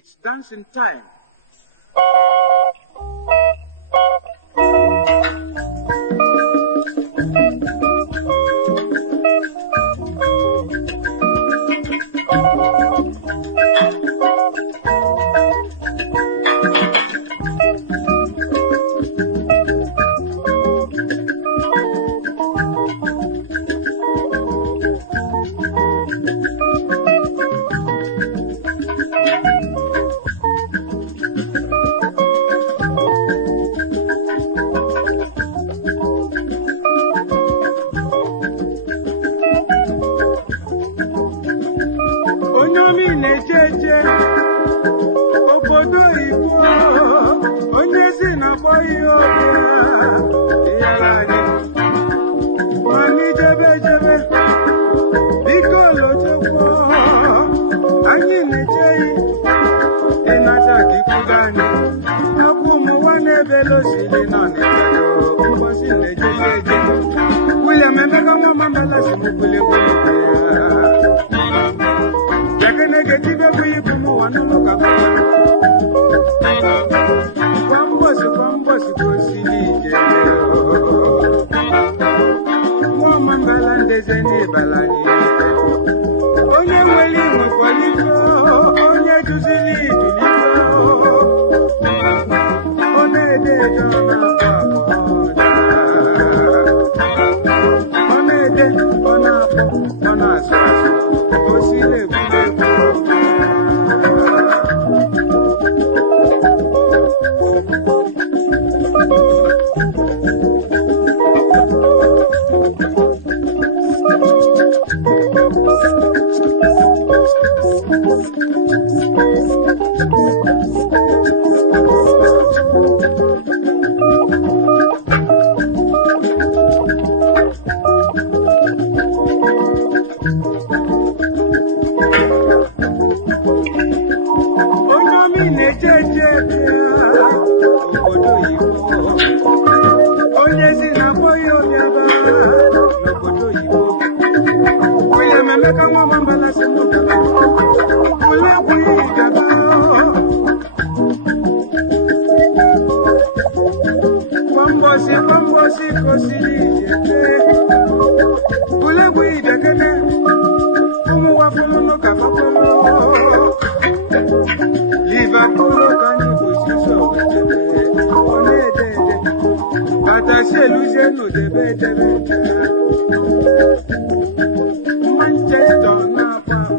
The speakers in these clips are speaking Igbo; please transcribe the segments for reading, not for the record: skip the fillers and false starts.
It's dancing time. Obodo Igbo onye si na boy yalani mani jebe biko lochekwo anyị na-echeghị ịnata kikugani akwụ m nwa n'ebe losiri nọ n'ịkado ụbọchị na-ejeje William Emeka nwa mamela si mkwulegwu Yakenege tibe kuyipu muwanunu kakakana Kwambosi kosilike Mwoma mbalandeze ni balani Onye weli mwakwalifo Onye tuzili tuliko One dejo na pamoda One de ona sasu Osile onye si na boy obiaba n'obodo Igbo William Emeka nwa mambala si mụtara ulegwu igaba kwambosi kosiri ijete ulegwu ibekene ụmụ wafulu n'ụka fakolo Liverpool kani bụchiso Atacheluje no debe Manchester na papa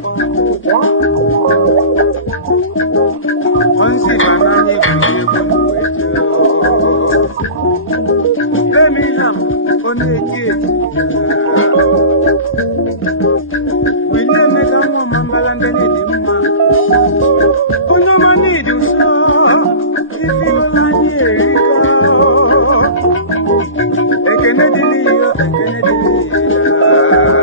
Onsi banani buye buweje Birmingham oneki William Emeka nwa mambala ndeni di mma Onye mani di uso Ifi olani erika Ekene dili yo, ekene dili yo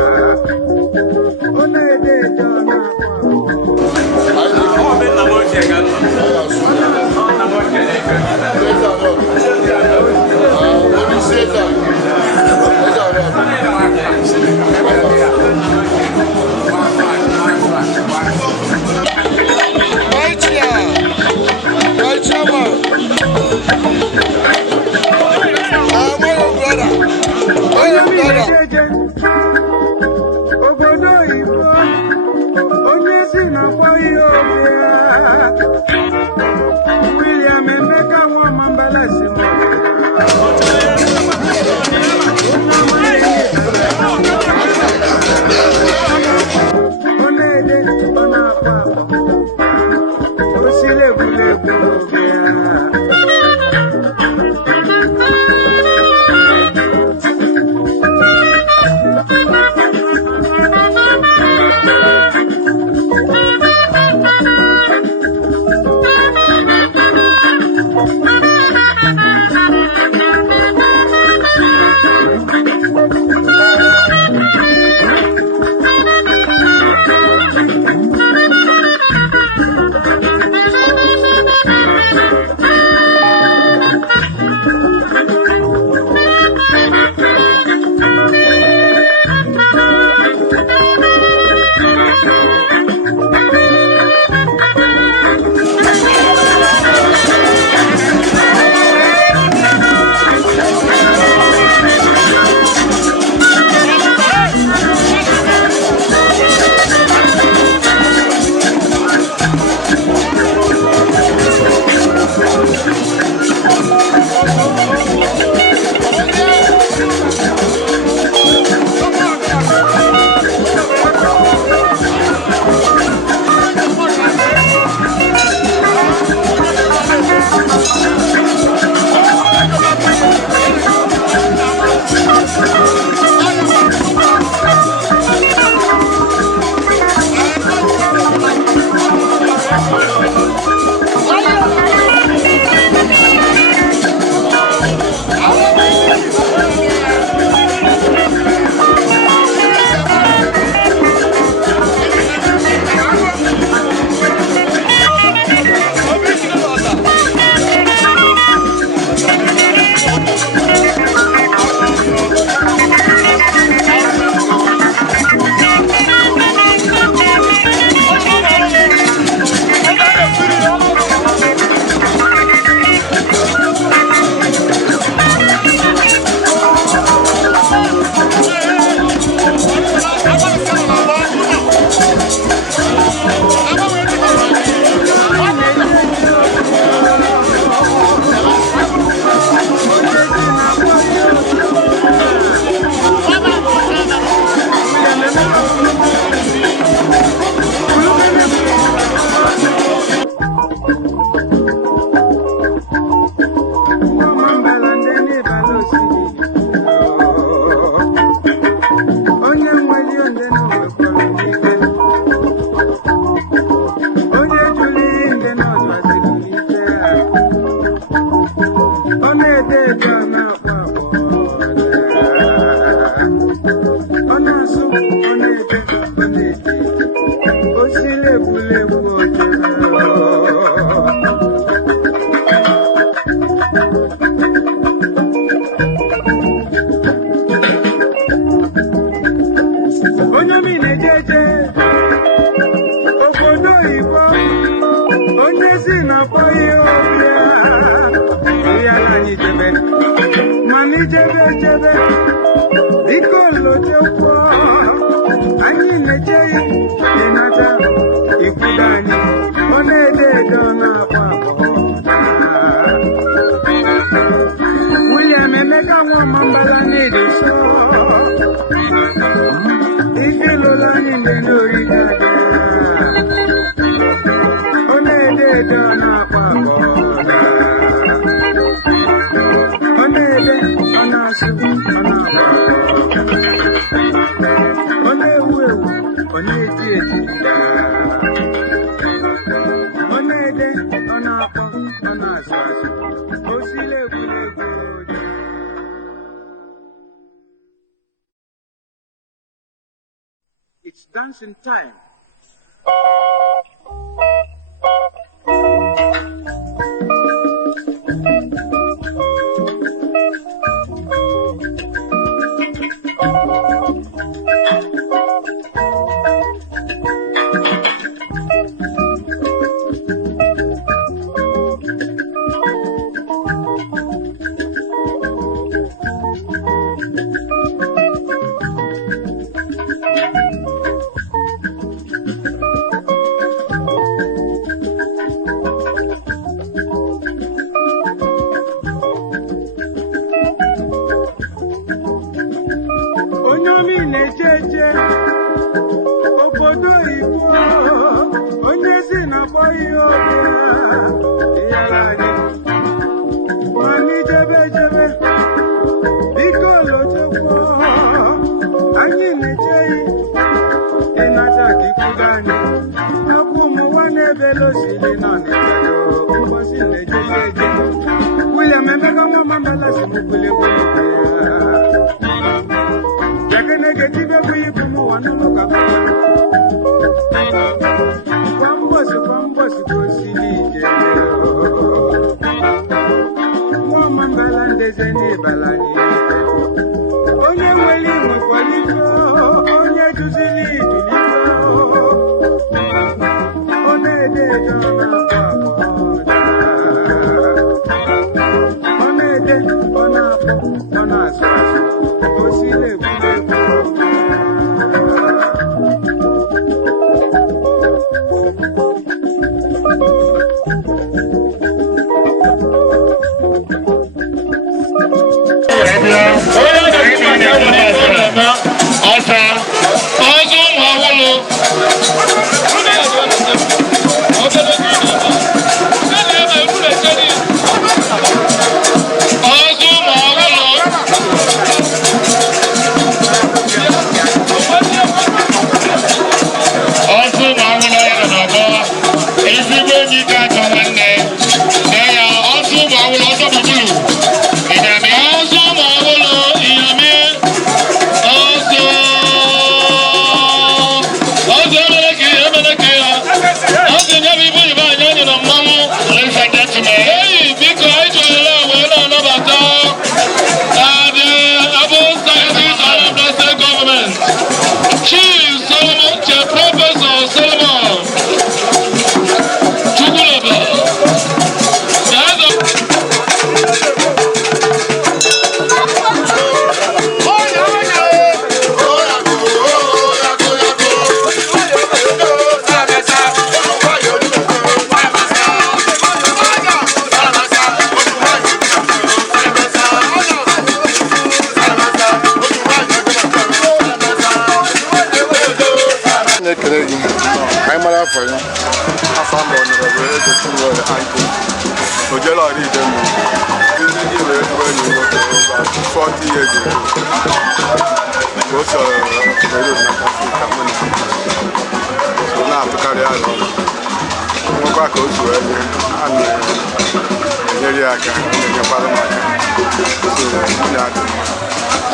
It's dancing time.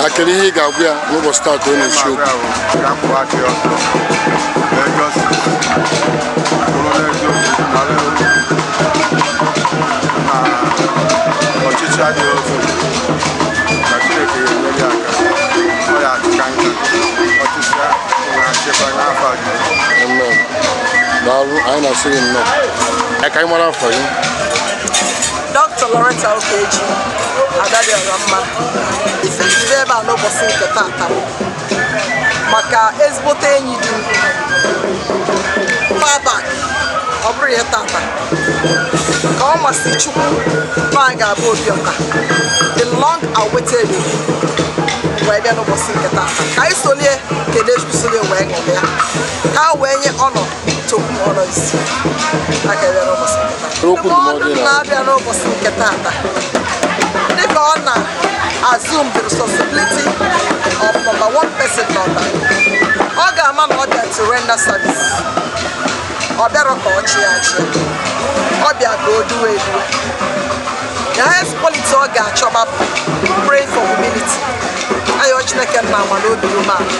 Akili Gabia, we will start on the show. I know saying no. I came around for you. Dr. Loretta Okeji, Adadio Ramma, ifejive ebe a n'ụbọchị nke tata maka ezigbote enyi dị far back, ọ bụrụ ya tata ka ọ masị Chukwu na anyị ga-abụ Obiọka, the long awaited wee bịa n'ụbọchị nke tata ka anyị solie kedu Chukwu solie wee ṅụrụ ya ka wee nye ọnọ Chukwu ọnọ isi aka bịa n'ụbọchị nke tata. Ndụmọdụ na-abịa n'ụbọchị nke tata dịka ọ na-assume the responsibility of number one person n'ọba, ọ ga-ama na ọ bịa to render service, ọ bịara ka ọ chịa achị, ọ bịa ka o duwe eduwe. The highest quality ọ ga-achọba praying for humility. Ayọ Chineke nna ama n'obi umeala,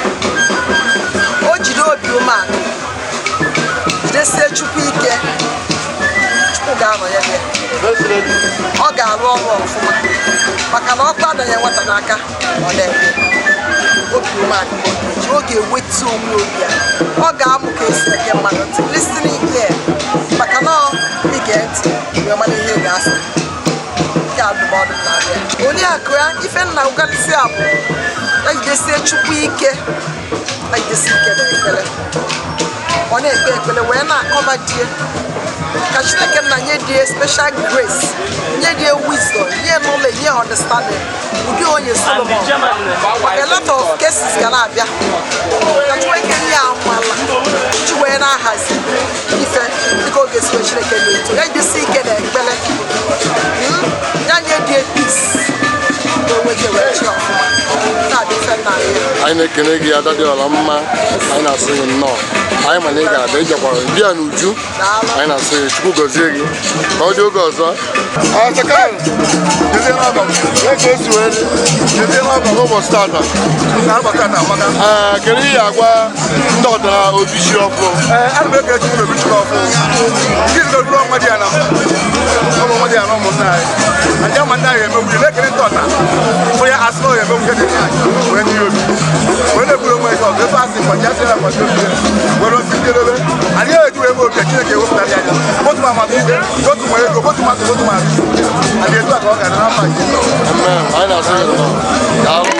o jide obi umeala jidesie Chukwu ike, Chukwu ga-anọnyere ya, ọ ga-arụ ọrụ ọfụma maka na ọkụ adanye nwata n'aka ọ na-eme obi umeala ọ ga-ewetu onwe obi ya, ọ ga-amụ ka esi eke mmadụ ntị, listening ear, maka na ige ntị wee mara ihe ga-asa. Nke a ndụmọdụ na-abịa Oriakụ ya Ifenna Ugalisi abụ ejidesie Chukwu ike, ejidesi ike na ekpere, ọ na-ekpe ekpere wee na-akọba die ka Chineke nna nye die special grace, nye die wisdom, nye knowledge, nye understanding ụdị onye Solomon. A lot of cases ga na-abịa ka Chineke nye amala iji wee na-ahazi ife dịka oge si Chineke na-eto ya ejidesi ike na ekpere, ya nye die peace onweghị wee chi ọfụma na-adị Ifenna ya. Anyị na-ekene gị Adadio Ramma, anyị na-asị gị nnọọ, anyị ma na ị ga-abịa ịjakwara bịa n'uju, anyị na-asị gị Chukwu gọzie gị ka ọ dị oge ọzọ. Ụbọchị tata kedu ihe agwa ndị ọdịnala Obichi ọfụ? Ana m eke Chukwu Obichi ọfụ ndị zụrụ ọnwa dị ya na ụmụnne anyị ndị ama ndị anyị emegbu na-ekele ndị ọdịnala bụ ya asị na ọ emegbu ihe dị anyị wee nye obi wee na-eburu onwe ya ọzọ ebe asị kwaji asị na kwaji obi were osi ndị elebe anyị ejiwe ebe oke Chineke ewepụtara ya anya otu ma amamihe otu ma ego otu mmadụ otu ma anyị etu a ka ọ ga-adị n'afọ anyị. Anyị na-asị gị nnọọ daalụ.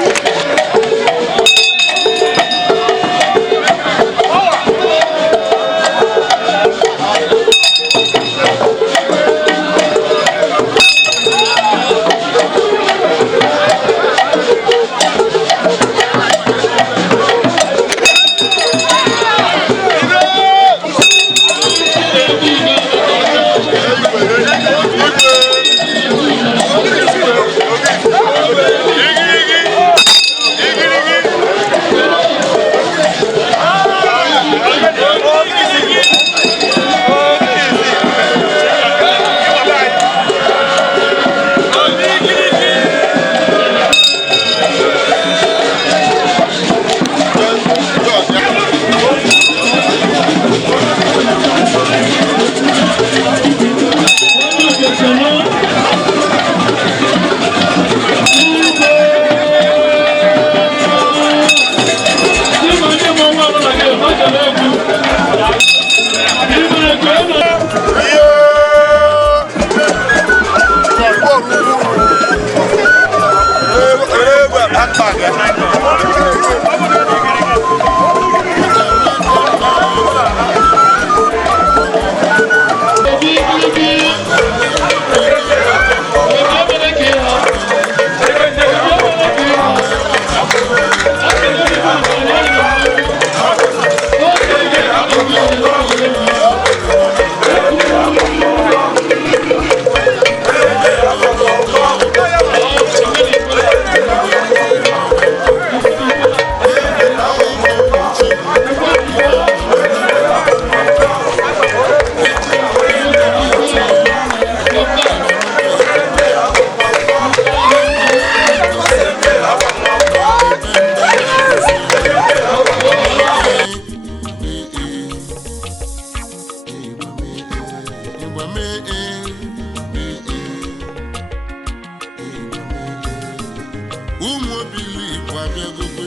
ụmụ obili Igbo abịagobe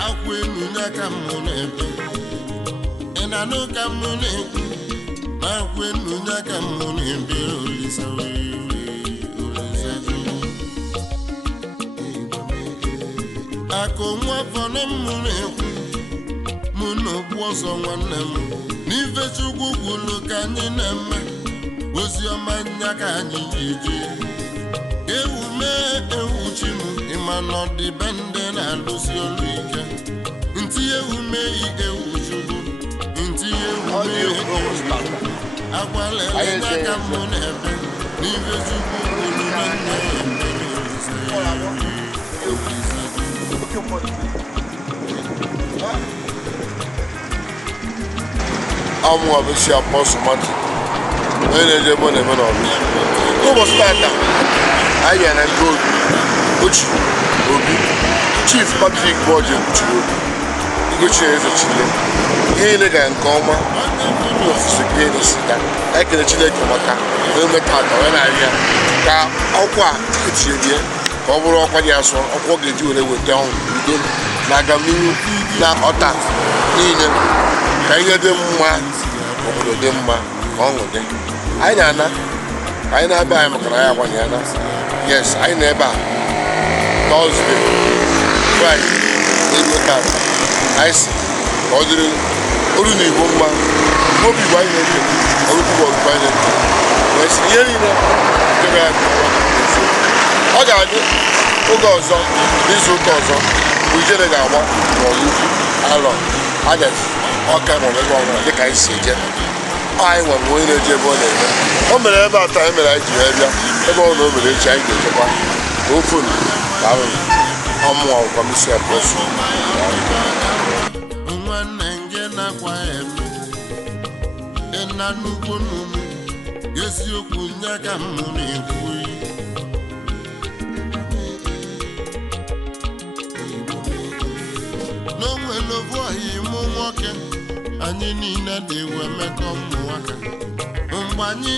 akwa enu n'aka mmụ na-ebe ị na-anụ ka mmụ na-ekwu na akwa enu n'aka mmụ na-ebe Olisa akụ nwa fọrọ mmụ na-ekwu mụ na okpu ọzọ nwanne m n'ife Chukwu kwuru ka anyị na-eme ozi ọma nya ka anyị ji eje ewu mee ewu chi m ịma na ọdịbendị na-alụsi ọrụ ike ntị ewu mee ewu Chukwu ntị ewu mee agbalele n'aka mbụ na-ebe n'ife Chukwu kwuru na nne amụ ọbụsi apọsụ mmadụ onye na-eje ebe ọ na-eme n'ọrụ n'ụbọchị tata anyị bịara na nke Ochi Obi Chief Patrick Bọji Ekwuchiri Obi Ugochie Ezechile ihe niile gara nke ọma n'ofufe gị n'isita anyị kele Chineke maka eme tata onye na-arịa ka ọkwa a etinyedie ka ọ bụrụ ọkwa dị asọ ọkwa ọ ga-eji were weta ọnwụ udo na agamnihu na ọta niile ka ihe dị mma obodo dị mma ka ọṅụ dị anyị na-ana anyị na-ebe anyị maka na anyị agbanye ana yes anyị na-ebe a Thursday Friday ego tata anyị si ka ọ dịrị olu na Igbo mma obi bụ anyị na-eche ọrụ kwụbọ ọgụgụ anyị na-eche wee si ihe niile debe ya ọ ga-adị oge ọzọ n'izu ụka ọzọ bụ ijere ga-agba n'ọlụkwu alọ adịghị ọka maọbụ ebe ọbụla dịka anyị si eje anyị nwere onye na-eje ebe ọ na-eme o mere ebe atọ anyị mere anyị ji wee bịa ebe ọ na o mere echi anyị ga-echekwa ofu na ọmụọ ọgwa misi apọsụ nwanne nge na-akwa eme ịna nnukwu n'ụmụ eziokwu nye ka mmụ na-ekwu n'onwere ovu ọhịa ịmụ nwoke anyị niile dị ewe mekọ ụmụ nwaka mgbe anyị